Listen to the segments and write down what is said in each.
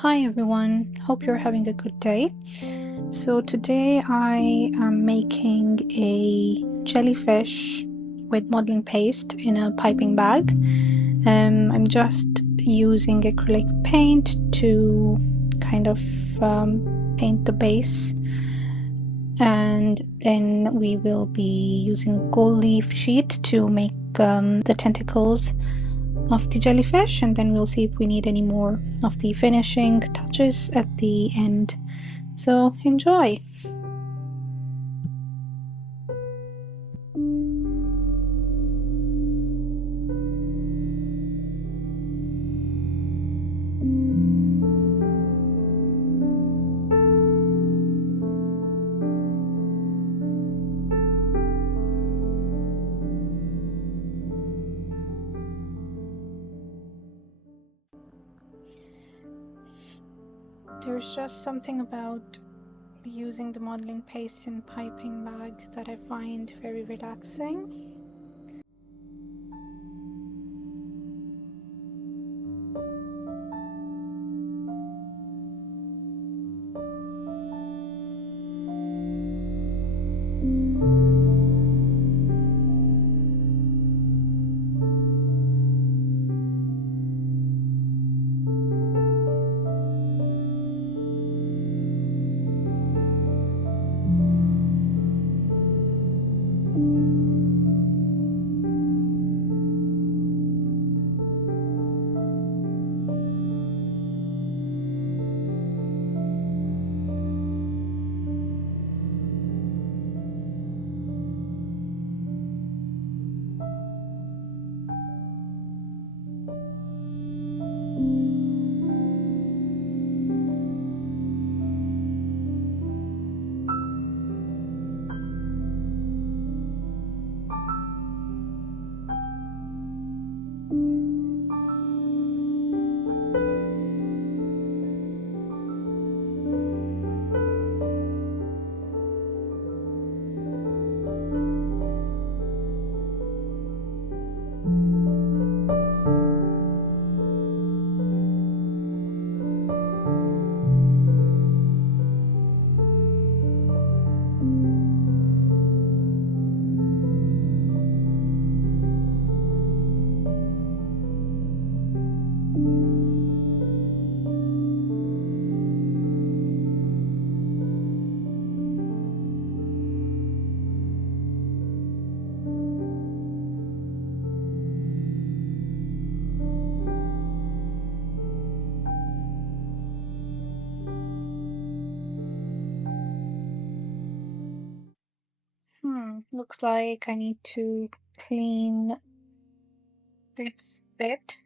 Hi everyone, hope you're having a good day. So today I am making a jellyfish with modeling paste in a piping bag. I'm just using acrylic paint to kind of paint the base, and then we will be using gold leaf sheet to make the tentacles of the jellyfish, and then we'll see if we need any more of the finishing touches at the end. So enjoy! There's just something about using the modeling paste in piping bag that I find very relaxing. Looks like I need to clean this bit.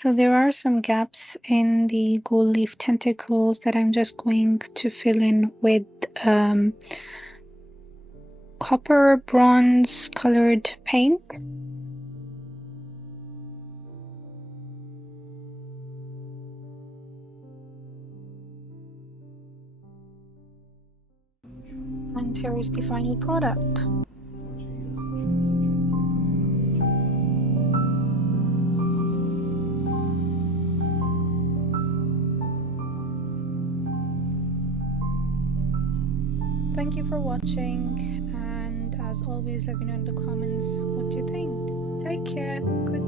So there are some gaps in the gold leaf tentacles that I'm just going to fill in with copper bronze colored paint. And here is the final product. Thank you for watching, and as always, let me know in the comments what you think. Take care. Good